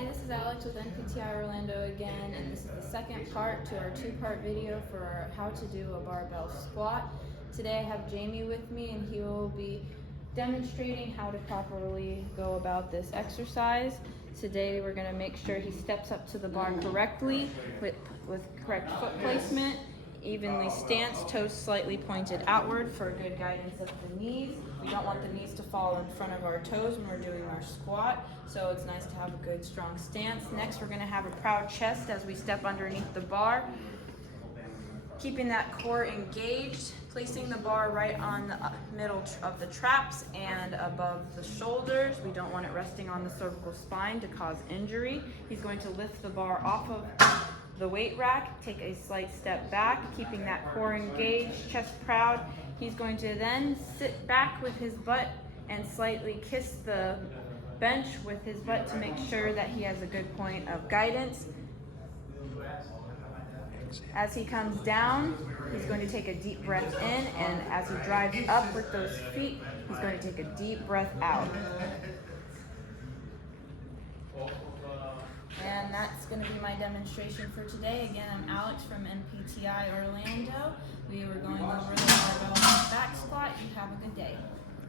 Hi, this is Alex with NPTI Orlando again, and this is the second part to our two-part video for how to do a barbell squat. Today I have Jamie with me, and he will be demonstrating how to properly go about this exercise. Today we're going to make sure he steps up to the bar correctly with correct foot placement, evenly stance, toes slightly pointed outward for good guidance of the knees. We don't want the knees to fall in front of our toes when we're doing our squat, so it's nice to have a good strong stance. Next, we're going to have a proud chest as we step underneath the bar, keeping that core engaged, placing the bar right on the middle of the traps and above the shoulders. We don't want it resting on the cervical spine to cause injury. He's going to lift the bar off of the weight rack, take a slight step back, keeping that core engaged, chest proud. He's going to then sit back with his butt and slightly kiss the bench with his butt to make sure that he has a good point of guidance. As he comes down, he's going to take a deep breath in, and as he drives up with those feet, he's going to take a deep breath out. And that's going to be my demonstration for today. Again, I'm Alex from NPTI Orlando. We were going over the barbell back squat. You have a good day.